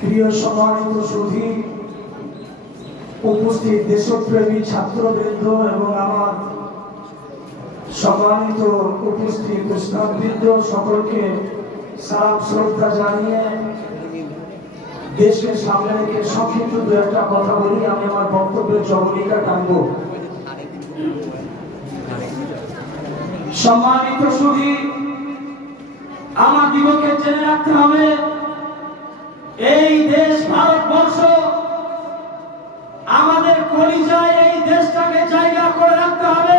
প্রিয় সম্মানিত সুধী উপস্থিত দেশপ্রেমী ছাত্রবৃন্দ এবং আমার সম্মানিত উপস্থিত সকলকে শ্রদ্ধা জানিয়ে দেশকে সামনে রেখে সংক্ষিপ্ত দু একটা কথা বলি, আমি আমার বক্তব্যের জবনিকা টানব সম্মানিত সুধী, আমার দিগকে জেনে রাখতে হবে এই দেশ ভারতবর্ষ আমাদের কলিজায় এই দেশটাকে জায়গা করে রাখতে হবে।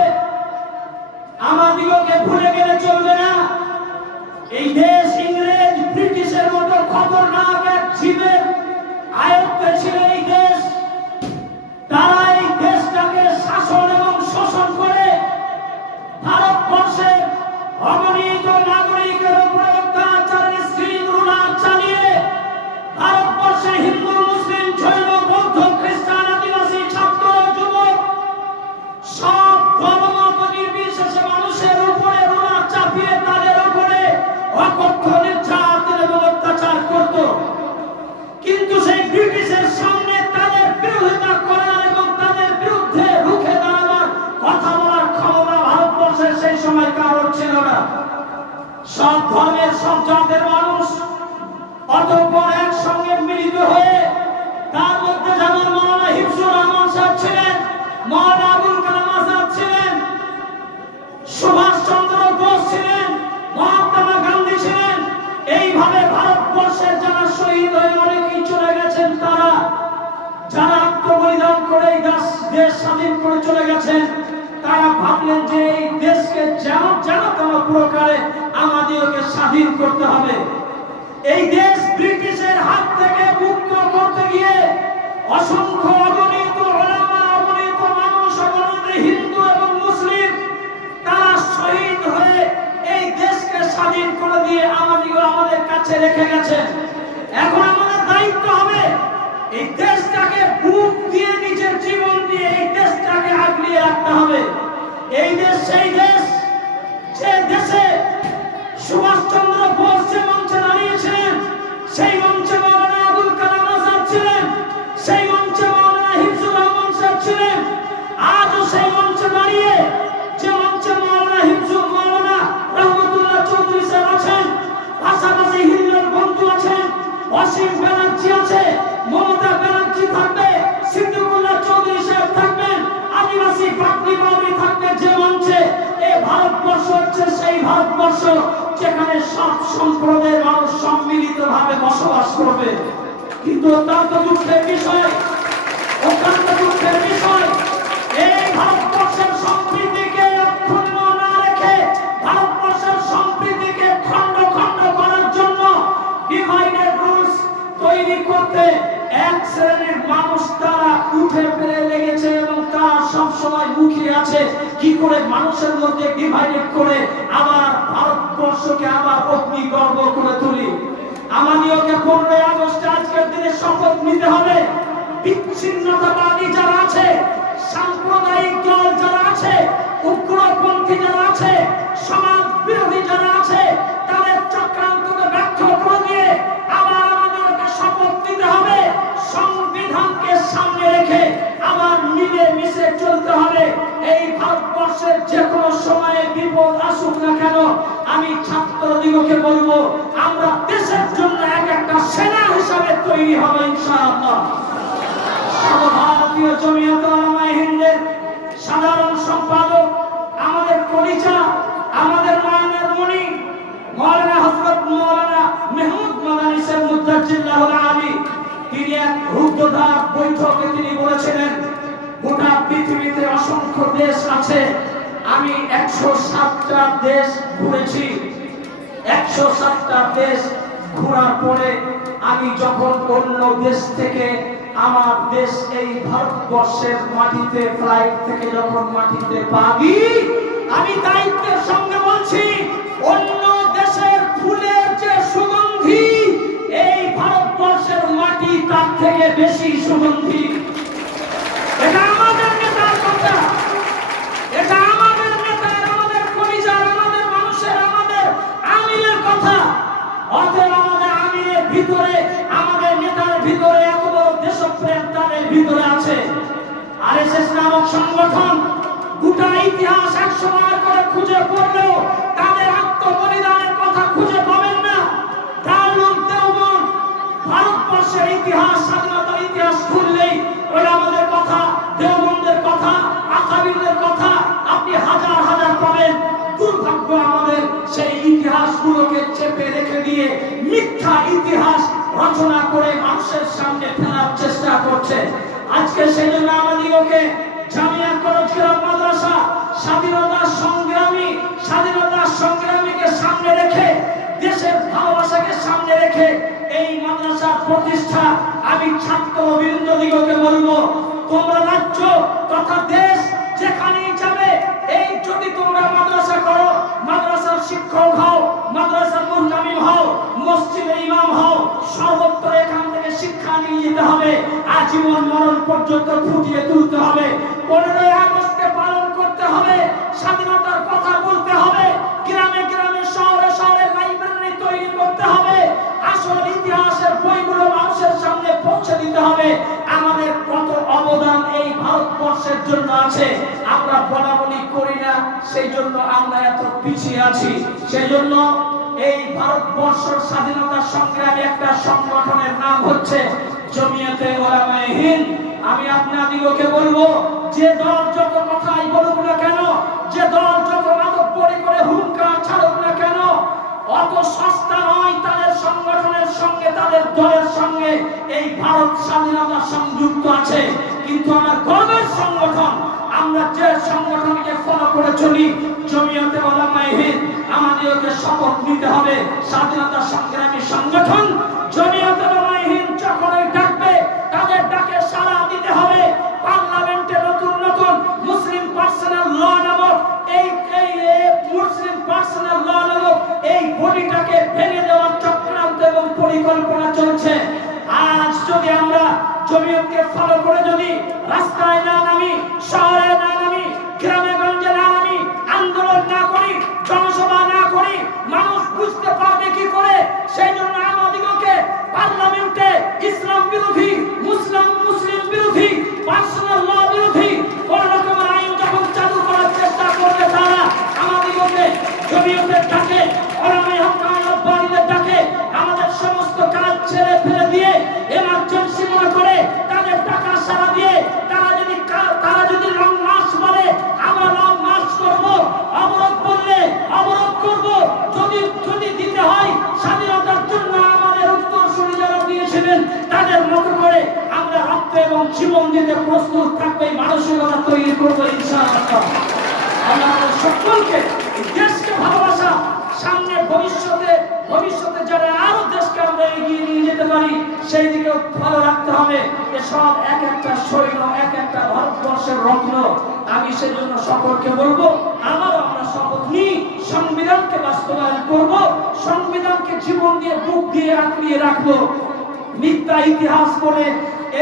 সব জাতের মানুষ অতঃপর একসঙ্গে মিলিত হয়ে তার মধ্যে যেমন মৌলানা হিফজুর রহমান সাহেব ছিলেন, মৌলানা আবুল কালাম আজাদ ছিলেন সুভাষ চন্দ্র বোস ছিলেন, মহাত্মা গান্ধী ছিলেন। এইভাবে ভারতবর্ষের যারা শহীদ হয়ে অনেকেই চলে গেছেন তারা, যারা আত্মবলিদান করে দেশ দেশ স্বাধীন করে চলে গেছেন, তারা ভাবলেন যে এই দেশকে যেন যেন কোনো প্রকারে আমাদেরকে স্বাধীন করতে হবে। এই দেশ ব্রিটিশের হাত থেকে মুক্ত করতে গিয়ে অসংখ্য অগণিত ওলামা, অগণিত মানুষ, অগণিত হিন্দু এবং মুসলিম, তারা শহীদ হয়ে এই দেশকে স্বাধীন করে দিয়ে আমাদের আমাদের কাছে রেখে গেছেন এখন আমাদের দায়িত্ব হবে এই দেশটাকে বুক দিয়ে নিজের জীবন দিয়ে এই দেশটাকে আগলিয়ে রাখতে হবে। এই দেশ সেই দেশে সুভাষচন্দ্র বোস যে মঞ্চে দাঁড়িয়েছিলেন, সেই মঞ্চে মৌলানা আবুল কালাম আজাদ সেই মঞ্চে মৌলানা হিফজুর রহমান সাহেব ছিলেন। সেই মঞ্চে দাঁড়িয়ে যে মঞ্চে মৌলানা হিফজুর মৌলানা রহমতুল্লাহ চৌধুরী সাহেব আছেন, পাশাপাশি হিন্দুর বন্ধু অসীম ব্যানার্জি আছে, মমতা ব্যানার্জি থাকবে, সিদ্দিকুল্লাহ চৌধুরী সাহেব থাকবেন, আদিবাসী বাউরি থাকবে যে মঞ্চে। এ ভারতবর্ষ হচ্ছে সেই ভারতবর্ষ। যেখানে সব সম্প্রদায়ের মানুষ সম্মিলিত ভাবে বসবাস করবে। কিন্তু অত্যন্ত দুঃখের বিষয়, অত্যন্ত দুঃখের বিষয়, এই ভারতবর্ষের সম্প্রীতিকে অক্ষুণ্ণ না রেখে ভারতবর্ষের সম্প্রীতিকে খণ্ড খণ্ড করার জন্য ডিভাইডেড রুলস তৈরি করতে এক শ্রেণির মানুষ তারা উঠে ফেলে লেগেছে এবং তারা সবসময় মুখিয়ে আছে। কি করে মানুষের মধ্যে ডিভাইডেড করে আবার অগ্নি গর্ব করে তুলি। আমাদেরকে পনেরোই আগস্টে আজকের দিনে শপথ নিতে হবে। বিচ্ছিন্নতাবাদী যারা আছে, সাম্প্রদায়িক দল যারা আছে, উগ্রপন্থী যারা সামনে রেখে আমার মিলে মিশে চলতে হবে। এই ভারতবর্ষের যে কোনো সময়ে বিপদ আসুক না কেন, আমি ছাত্রদিগকে বলব, আমরা দেশের জন্য এক একটা সেনা হিসাবে তৈরি হবে ইনশাআল্লাহ। ভারতীয় জমিয়ত ওলামায়ে হিন্দের সাধারণ সম্পাদক দেশ আছে, আমি একশো সাতটা দেশ ঘুরেছি। একশো সাতটা দেশ ঘোরার পরে আমি যখন অন্য দেশ থেকে, আমার দেশ এই ভারতবর্ষের মাটিতে ফ্লাইট থেকে যখন মাটিতে পাবি আমি দায়িত্বের সঙ্গে বলছি, অন্য দেশের ফুলের যে সুগন্ধি, এই ভারতবর্ষের মাটি তার থেকে বেশি সুগন্ধি। সংগঠন গোটা ইতিহাস একশো বার করে খুঁজে পড়লেও তাদের আত্মবলিদানের কথা খুঁজে পাবেন না। দারুল দেওবন্দ, ভারতবর্ষের ইতিহাস, স্বাধীনতার ইতিহাস খুললেই ওই আমাদের কথা, দেওবন্দের কথা, আকাবিরদের কথা আপনি হাজার হাজার পাবেন। দুর্ভাগ্য আমাদের সেই ইতিহাসগুলোকে চেপে রেখে দিয়ে মিথ্যা ইতিহাস রচনা করে মানুষের সামনে ফেলার চেষ্টা করছে। আজকে সেই জন্য আমাদিগকে জামিয়া করজকিরা মাদ্রাসা স্বাধীনতা সংগ্রামী, স্বাধীনতা সংগ্রামীকে সামনে রেখে, দেশের ভালোবাসাকে সামনে রেখে এই মাদ্রাসার প্রতিষ্ঠা আমি ছাত্র বৃন্দদিগকে বলব। তোমরা রাজ্য তথা দেশ যেখানেই যাবে, এই যদি তোমরা মাদ্রাসা করো, মাদ্রাসার শিক্ষক হও, মাদ্রাসার মুহতামিম হও মসজিদের ইমাম হও, সর্বত্র এখান থেকে শিক্ষা নিয়ে যেতে হবে, আজীবন মরণ পর্যন্ত ফুটিয়ে তুলতে হবে। পনেরোই আগস্টকে পালন করতে হবে, স্বাধীনতার কথা বলতে হবে, গ্রামে গ্রামে, শহরে শহরে লাইব্রেরি তৈরি করতে হবে, আসল ইতিহাসের বইগুলো মানুষের সামনে পৌঁছে দিতে হবে। আমাদের কত অবদান এই ভারতবর্ষের জন্য আছে, আমরা বলা বলি করি না, সেই জন্য আমরা এত পিছিয়ে আছি। সেই জন্য এই ভারতবর্ষ স্বাধীনতা সংগ্রামী একটা সংগঠনের নাম হচ্ছে জমিয়তে ওলামায়ে হিন্দ। আমি আপনাদিগকে বলব যে দল যত কথাই বলুক না কেন, যে দল যত মাদক পরি করে হুঙ্কার ছাড়ুক না কেন, অত সস্তা নয় তাদের সংগঠনের সঙ্গে, তাদের দলের সঙ্গে। এই ভারত স্বাধীনতা সংযুক্ত আছে, কিন্তু আমার গর্বের সংগঠন, আমরা যে সংগঠনকে ফলো করে চলি, জমিয়তে ওলামায়ে হিন্দ, আমাদেরকে শপথ নিতে হবে। স্বাধীনতা সংগ্রামী সংগঠন জমিয়তকে ফলো করে যদি রাস্তায় না নামি, শহরে না নামি, গ্রামে গঞ্জে না নামি, আন্দোলন না করি, জনসভা না করি, মানুষ বুঝতে পারবে কি করে? সেই জন্য আমাদিগকে পার্লামেন্টে ইসলাম বিরোধী জীবন প্রস্তুত থাকবে মানসিকতা তৈরি করব ইনশাআল্লাহ। আমাদের সকলকে দেশকে ভালোবাসা, সামনে ভবিষ্যতে ভবিষ্যতে যারা আরও দেশকে আমরা এগিয়ে নিয়ে যেতে পারি, সেই দিকেও ভালো রাখতে হবে। এসব এক একটা সৈন্য এক একটা ভারতবর্ষের রত্ন। আমি সেই জন্য সকলকে বলব আমারও আমরা শপথ নিই, সংবিধানকে বাস্তবায়ন করব, সংবিধানকে জীবন দিয়ে বুক দিয়ে আঁকড়িয়ে রাখব। মিথ্যা ইতিহাস বলে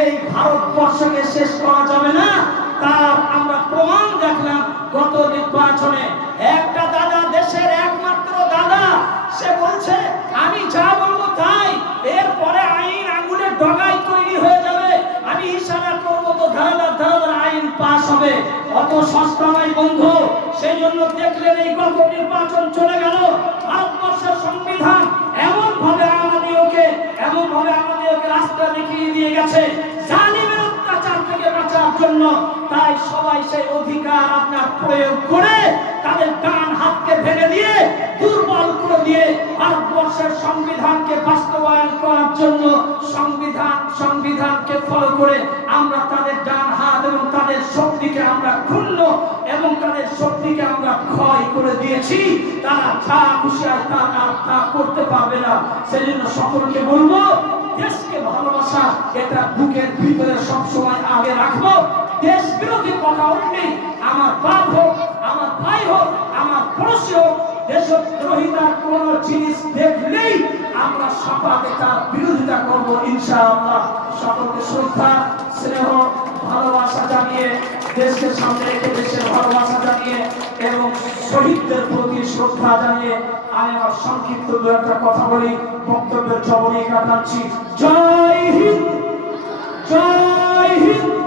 এই ভারতবর্ষকে শেষ করা যাবে না। তার আমরা প্রমাণ দেখলাম গত নির্বাচনে। একটা দাদা দেশের একমাত্র দাদা, সে বলছে, আমি যা বলব তাই। এরপরে আইন আঙুলের ডগায় তৈরি হয়ে যাবে। আমি ইশারা করব তো ধারাদার ধারাদার আইন পাস হবে। অত সস্তা নয় বন্ধু। সেই জন্য দেখলেন এই গত নির্বাচন চলে গেল। ভারতবর্ষের সংবিধান রাস্তা দেখিয়ে দিয়ে গেছে, জালিমের অত্যাচার থেকে বাঁচার জন্য। তাই সবাই সেই অধিকার আপনার প্রয়োগ করে তাদের ডান হাতকে ভেঙে দিয়ে, দুর্বল করে দিয়ে ভারতবর্ষের সংবিধানকে বাস্তবায়ন করার জন্য সংবিধান, সংবিধানকে ফলো করে আমরা তাদের ডান হাত এবং তাদের শক্তিকে আমরা ক্ষুণ্ণ এবং তাদের শক্তিকে আমরা ক্ষয় করে দিয়েছি। তারা যা খুশি আর তা করতে পারবে না। সেই জন্য সকলকে বলব এটা বুকের ভিতরে সবসময় আগে রাখব, দেশ বিরোধী কথা উঠলে আমার বাপ হোক, আমার ভাই হোক, আমার পড়োশি হোক, দেশদ্রোহিতার কোন জিনিস দেখলেই আমরা সপাতে তার বিরোধিতা করব ইনশাআল্লাহ। সকলকে শ্রদ্ধা, স্নেহ, ভালোবাসা জানিয়ে দেশকে সামনে রেখে, দেশের ভালোবাসা জানিয়ে এবং শহীদদের প্রতি শ্রদ্ধা জানিয়ে আমি আমার সংক্ষিপ্ত দু একটা কথা বলি, বক্তব্যের জবনী কাটাচ্ছি। জয় হিন্দ! জয় হিন্দ।